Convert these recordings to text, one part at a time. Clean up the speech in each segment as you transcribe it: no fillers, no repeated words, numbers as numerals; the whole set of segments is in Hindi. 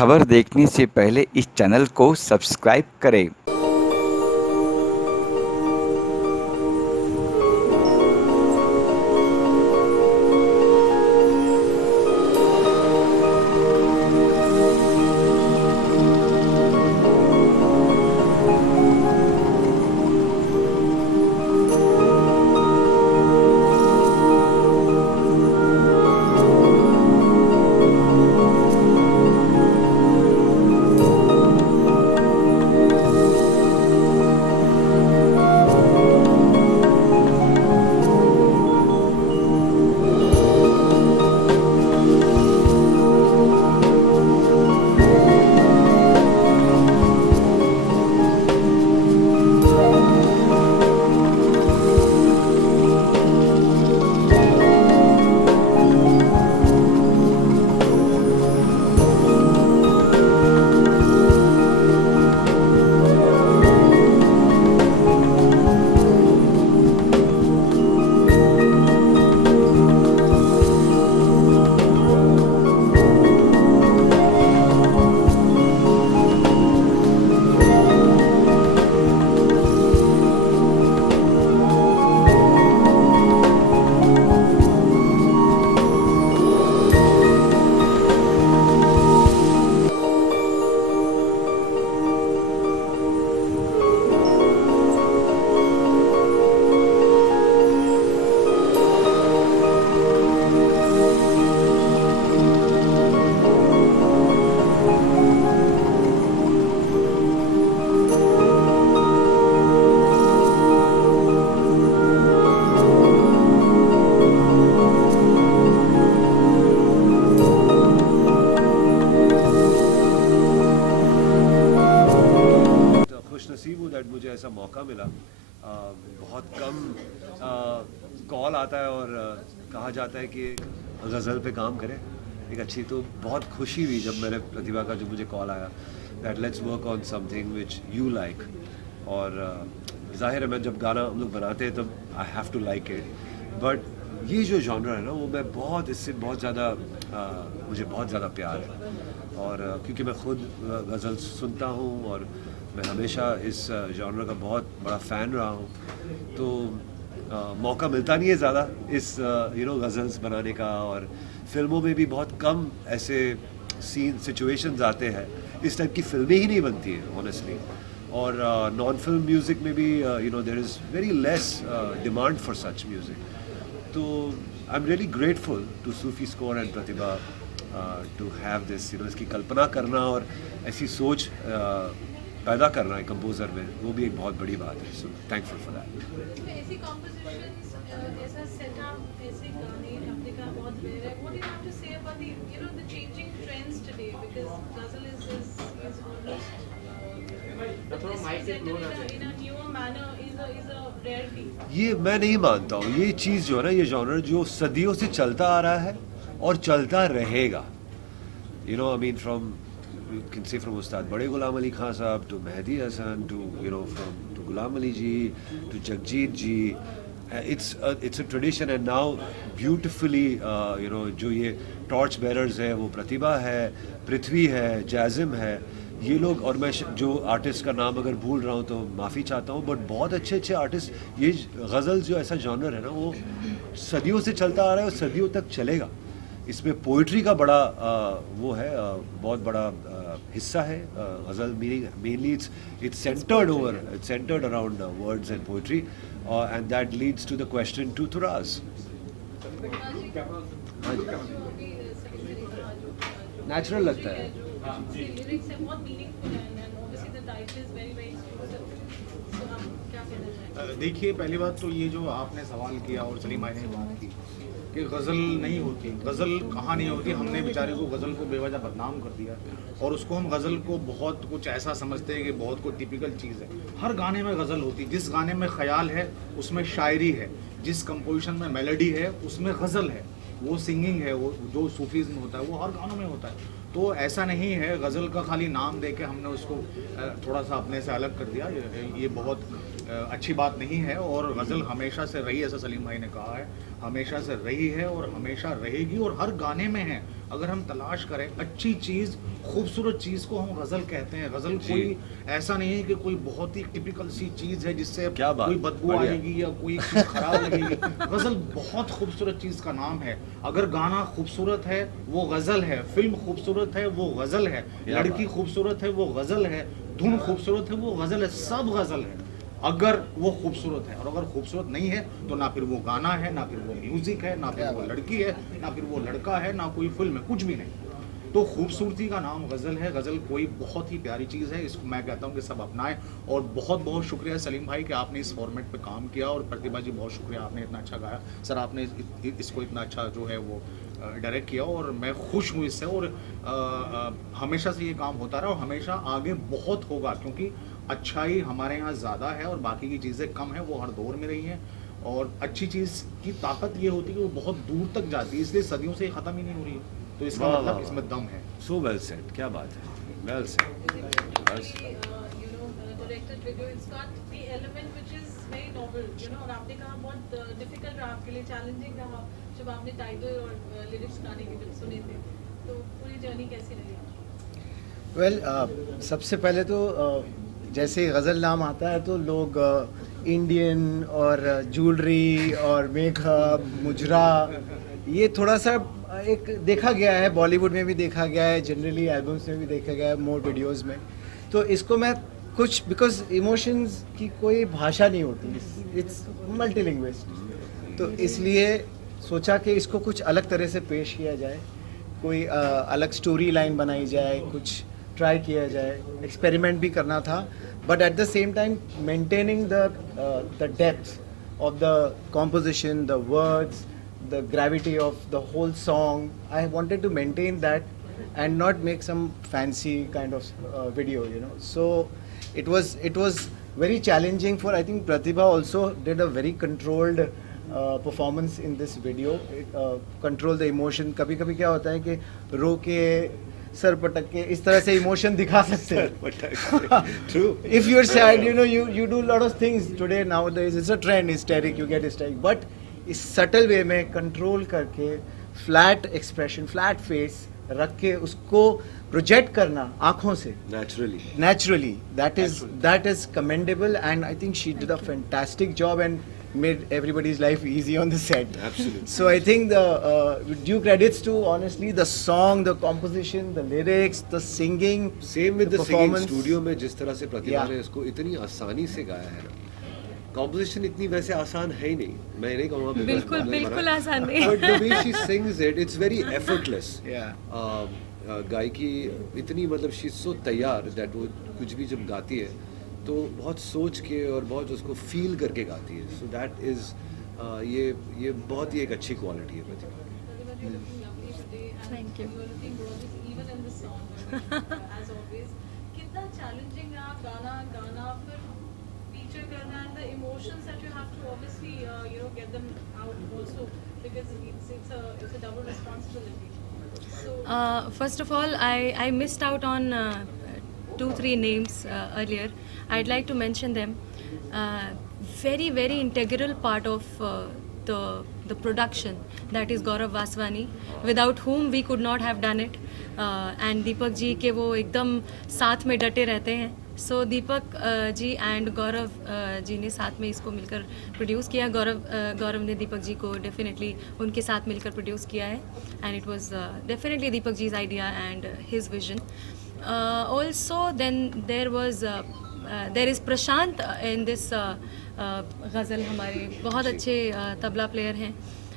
खबर देखने से पहले इस चैनल को सब्सक्राइब करें। खुश नसीब हूँ दैट मुझे ऐसा मौका मिला। बहुत कम कॉल आता है और कहा जाता है कि गज़ल पे काम करें एक अच्छी, तो बहुत खुशी हुई जब मैंने प्रतिभा का जो मुझे कॉल आया that let's work on something which you like. और जाहिर है मैं जब गाना हम लोग बनाते हैं तब I have to like it, but ये जो जॉनर है ना वो मैं बहुत इससे बहुत ज़्यादा मुझे बहुत ज़्यादा प्यार है। और क्योंकि मैं खुद गज़ल सुनता हूँ और मैं हमेशा इस जॉनर का बहुत बड़ा फ़ैन रहा हूँ, तो मौका मिलता नहीं है ज़्यादा इस गज़ल्स बनाने का। और फिल्मों में भी बहुत कम ऐसे सीन सिचुएशंस आते हैं, इस टाइप की फिल्में ही नहीं बनती हैं ऑनेस्टली। और नॉन फिल्म म्यूज़िक में भी there is very less demand for such music. तो I am really grateful to Sufi score and Pratibha to have this, इसकी कल्पना करना और ऐसी सोच पैदा करना है कंपोज़र में, वो भी एक बहुत बड़ी बात है। So thankful for that. ऐसी कॉम्पोजिशंस, ऐसा सेटअप, ऐसे गाने आपने कहा बहुत रेयर है। What do you have to say about the changing trends today, because ghazal is almost in a newer manner is a rarity. ये मैं नहीं मानता हूँ, ये चीज़ जो है ना, ये जॉनर जो सदियों से चलता आ रहा है और चलता रहेगा। I mean from you can say from Ustad Bade Ghulam Ali Khan Sahab to Mehdi Hasan to from to Ghulam Ali ji to Jagjit ji, it's a tradition and now beautifully जो ये टॉर्च बेरर्स है वो प्रतिभा है, पृथ्वी है, जाजिम है, ये लोग। और मैं जो आर्टिस्ट का नाम अगर भूल रहा हूँ तो माफ़ी चाहता हूँ, बट बहुत अच्छे अच्छे आर्टिस्ट। ये गज़ल जो ऐसा जॉनर है ना वो सदियों से चलता आ रहा है और सदियों तक चलेगा। इसमें पोइट्री का बड़ा वो है, बहुत बड़ा हिस्सा है ghazal. Meaning mainly it's centered around words and poetry, and that leads to the question to थुराज। नेचुरल लगता है। लिरिक्स है बहुत मीनिंगफुल है and obviously the title is very very so हम क्या कहना चाहेंगे? देखिए, पहली बात तो ये जो आपने सवाल किया और सलीम भाई ने बात की कि गज़ल नहीं होती, गज़ल कहाँ नहीं होती। हमने बेचारे को गज़ल को बेवजह बदनाम कर दिया और उसको हम गज़ल को बहुत कुछ ऐसा समझते हैं कि बहुत कोई टिपिकल चीज़ है। हर गाने में गज़ल होती, जिस गाने में ख्याल है उसमें शायरी है, जिस कंपोजिशन में मेलोडी है उसमें गज़ल है, वो सिंगिंग है, वो जो सूफीज़्म होता है वो हर गानों में होता है। तो ऐसा नहीं है गज़ल का खाली नाम दे के हमने उसको थोड़ा सा अपने से अलग कर दिया। ये बहुत अच्छी बात नहीं है। और गज़ल हमेशा से रही, ऐसा सलीम भाई ने कहा है, हमेशा से रही है और हमेशा रहेगी, और हर गाने में है। अगर हम तलाश करें अच्छी चीज़, खूबसूरत चीज़ को हम गज़ल कहते हैं। गज़ल कोई ऐसा नहीं है कि कोई बहुत ही टिपिकल सी चीज़ है जिससे क्या बात, कोई बदबू बढ़िया। आएगी या कोई चीज़ खराब लगेगी। गज़ल बहुत खूबसूरत चीज़ का नाम है। अगर गाना खूबसूरत है वो गज़ल है, फिल्म खूबसूरत है वो गज़ल है, क्या लड़की बात। खूबसूरत है वो गज़ल है, धुन खूबसूरत है वो गज़ल है, सब गज़ल है अगर वो खूबसूरत है। और अगर खूबसूरत नहीं है तो ना फिर वो गाना है, ना फिर वो म्यूजिक है, ना फिर वो लड़की है, ना फिर वो लड़का है, ना कोई फिल्म है, कुछ भी नहीं। तो खूबसूरती का नाम गज़ल है। गज़ल कोई बहुत ही प्यारी चीज़ है, इसको मैं कहता हूँ कि सब अपनाएं। और बहुत बहुत शुक्रिया सलीम भाई कि आपने इस फॉर्मेट पे काम किया, और प्रतिभा जी बहुत शुक्रिया, आपने इतना अच्छा गाया सर, आपने इसको इतना अच्छा जो है वो डायरेक्ट किया, और मैं खुश हूँ इससे। और हमेशा से ये काम होता रहा और हमेशा आगे बहुत होगा, क्योंकि अच्छाई हमारे यहाँ ज़्यादा है और बाकी की चीज़ें कम है, वो हर दौर में रही हैं। और अच्छी चीज़ की ताकत ये होती है कि वो बहुत दूर तक जाती है, इसलिए सदियों से ये ख़त्म ही नहीं हो रही है। तो इसका वाह, मतलब वाह, इसमें दम है। सो वेल सेड, क्या बात है, वेल सेड। बस directed video, it's got the element which is very noble, और आपने कहा बहुत डिफिकल्ट रहा आपके लिए, चैलेंजिंग रहा जब आपने टाइटल और लिरिक्स गाने के जब सुने थे, तो पूरी जर्नी कैसी रही? वेल सबसे पहले तो जैसे गज़ल नाम आता है तो लोग इंडियन और ज्वेलरी और मेकअप मुजरा, ये थोड़ा सा एक देखा गया है, बॉलीवुड में भी देखा गया है, जनरली एल्बम्स में भी देखा गया है, मोर वीडियोस में। तो इसको मैं कुछ, बिकॉज इमोशंस की कोई भाषा नहीं होती, इट्स मल्टीलिंग्विस्ट, तो इसलिए सोचा कि इसको कुछ अलग तरह से पेश किया जाए, कोई अलग स्टोरी लाइन बनाई जाए, कुछ ट्राई किया जाए, एक्सपेरिमेंट भी करना था, but at the same time maintaining the depth of the composition, the words, the gravity of the whole song. I wanted to maintain that and not make some fancy kind of video, So it was very challenging for, I think Pratibha also did a very controlled performance in this video. It, control the emotion. कभी-कभी क्या होता है कि रो के सर पटक के इस तरह से इमोशन दिखा सकते हैं. True. If you're sad, you do a lot of things today nowadays. It's a trend, hysteric, you get hysteric. But इस सटल वे में कंट्रोल करके फ्लैट एक्सप्रेशन, फ्लैट फेस रख के उसको प्रोजेक्ट करना आँखों से naturally, that is commendable, and I think she did a fantastic job and made everybody's life easy on the set. Absolutely. So I think the due credits to honestly the song, the composition, the lyrics, the singing, same with the singing performance. Studio में जिस तरह से प्रतिभा Yeah. ने इसको इतनी आसानी से गाया है ना, कॉम्पोजिशन इतनी वैसे आसान है ही नहीं, मैं नहीं कहूँगा बिल्कुल बिल्कुल आसान नहीं। But the way she sings it, it's very effortless. Yeah. गायकी इतनी, मतलब शी इज सो तैयार दैट वो कुछ भी जब गाती है तो बहुत सोच के और बहुत उसको फील करके गाती है, सो दैट इज ये बहुत ही एक अच्छी क्वालिटी है प्रतिभा की। Thank you. Looking gorgeous even in the song, as always. कितना challenging है गाना गाना फिर feature करना, and the emotions that you have to obviously get them out also, because it's a double responsibility. So First of all, I missed out on 2-3 names earlier. I'd like to mention them. Very very integral part of the production, that is Gaurav Vaswani, without whom we could not have done it. And Deepak ji के वो एकदम साथ में डटे रहते हैं. So दीपक जी एंड गौरव जी ने साथ में इसको मिलकर प्रोड्यूस किया. गौरव ने दीपक जी को डेफिनेटली उनके साथ मिलकर प्रोड्यूस किया है, and it was definitely Deepak ji's idea and his vision. Also then there is Prashant in this ghazal, हमारे बहुत अच्छे तबला प्लेयर हैं.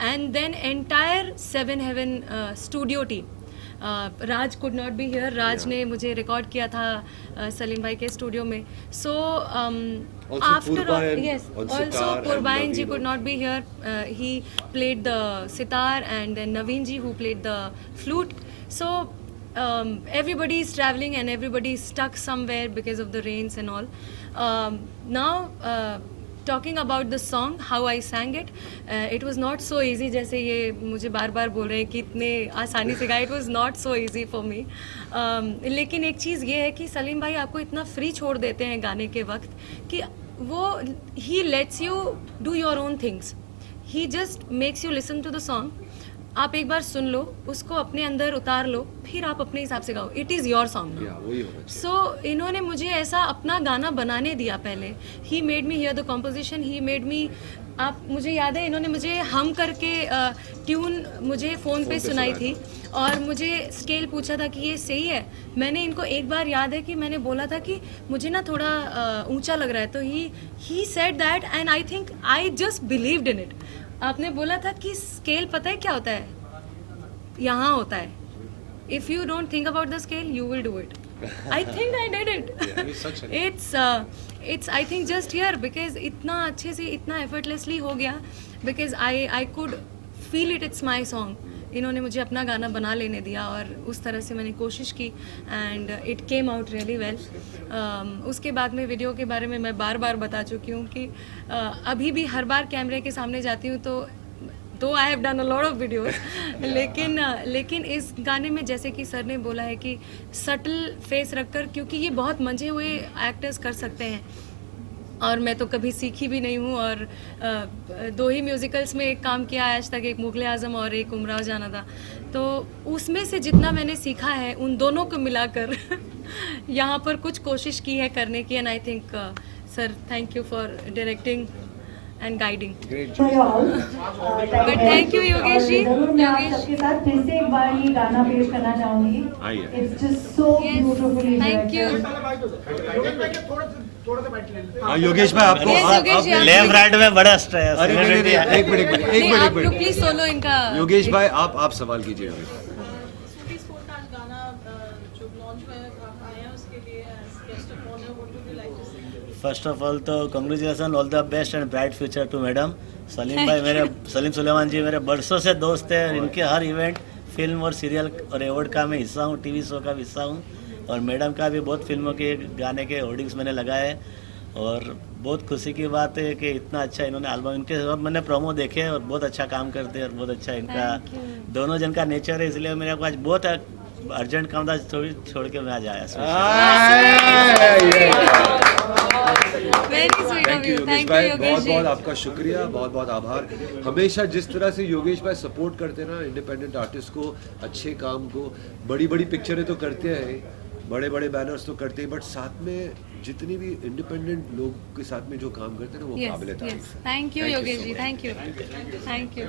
And then entire 7 Heaven studio team. Raj could not be here. Raj ने मुझे रिकॉर्ड किया था सलीम भाई के स्टूडियो में. So after yes, also Purbain ji could not be here. He played the sitar, and then Naveen ji who played the flute. So everybody is traveling and everybody is stuck somewhere because of the rains and all. Now talking about the song, how I sang it, it was not so easy. जैसे ये मुझे बार बार बोल रहे हैं कि इतने आसानी से गाया, it was not so easy for me. लेकिन एक चीज़ ये है कि सलीम भाई आपको इतना फ्री छोड़ देते हैं गाने के वक्त कि वो he lets you do your own things, he just makes you listen to the song, आप एक बार सुन लो उसको, अपने अंदर उतार लो, फिर आप अपने हिसाब से गाओ, इट इज़ योर सॉन्ग या वही होना चाहिए। सो इन्होंने मुझे ऐसा अपना गाना बनाने दिया पहले, he made me here the composition, he made me, आप मुझे याद है इन्होंने मुझे हम करके ट्यून मुझे फ़ोन पे सुनाई थी और मुझे स्केल पूछा था कि ये सही है, मैंने इनको एक बार याद है कि मैंने बोला था कि मुझे ना थोड़ा ऊंचा लग रहा है, तो he said that and I think I just believed in it. आपने बोला था कि स्केल पता है क्या होता है, यहाँ होता है, if you don't think about the scale you will do it, I think I did it, it's I think just here because इतना अच्छे से इतना एफर्टलेसली हो गया, because I could feel it, it's my song, इन्होंने मुझे अपना गाना बना लेने दिया और उस तरह से मैंने कोशिश की and it came out really well. उसके बाद में वीडियो के बारे में मैं बार बार बता चुकी हूँ कि अभी भी हर बार कैमरे के सामने जाती हूँ तो I have done a lot of videos, लेकिन इस गाने में जैसे कि सर ने बोला है कि सटल फेस रखकर, क्योंकि ये बहुत मंझे हुए एक्टर्स कर सकते हैं और मैं तो कभी सीखी भी नहीं हूँ, और दो ही म्यूज़िकल्स में एक काम किया आज तक, एक मुग़ल आज़म और एक उमराव जाना था, तो उसमें से जितना मैंने सीखा है उन दोनों को मिलाकर यहाँ पर कुछ कोशिश की है करने की, and I think sir thank you for directing and guiding. But thank you Yogesh ji, Yogesh सबके साथ फिर से एक बार ये गाना पेश करना चाहूंगी। आइए। It's just so beautifully thank you. Yogesh भाई आपको Yes, Yogesh ji, left right में बड़ा स्ट्रेस। अरे नहीं, एक नहीं, आप मिनट लोग प्लीज सोलो इनका। योगेश भाई आप सवाल कीजिए। योगेश भाई। सूफी स्कूल का आज गाना जो लॉन्च हुआ है, आप आए हैं उसके लिए as guest of honor, what would you like to say? First of all तो congratulation, all the best and bright future to madam. Salim भाई मेरे, सलीम सुलेमान जी मेरे बरसों से दोस्त हैं, इनके हर इवेंट, फिल्म और सीरियल और अवार्ड का मैं हिस्सा हूँ, टीवी शो का भी हिस्सा हूँ, और मैडम का भी बहुत फिल्मों के गाने के होर्डिंग्स मैंने लगाए, और बहुत खुशी की बात है कि इतना अच्छा इन्होंने एल्बम, इनके सब मैंने प्रोमो देखे और बहुत अच्छा काम करते हैं और बहुत अच्छा इनका दोनों जन का नेचर है, इसलिए मेरे को आज बहुत अर्जेंट काम था, छोड़ के मैं आज आया। Very sweet thank of you you, Yogesh thank you भाई, योगेश बहुत जी। बहुत आपका शुक्रिया, बहुत बहुत आभार। हमेशा जिस तरह से योगेश भाई सपोर्ट करते हैं ना इंडिपेंडेंट आर्टिस्ट को, अच्छे काम को, बड़ी बड़ी पिक्चरें तो करते हैं, बड़े बड़े बैनर्स तो करते हैं, बट साथ में जितनी भी इंडिपेंडेंट लोग के साथ में जो काम करते हैं ना वो यस काबिल तारीफ यस, है। Thank you Thank you Yogesh so ji, much. Thank you.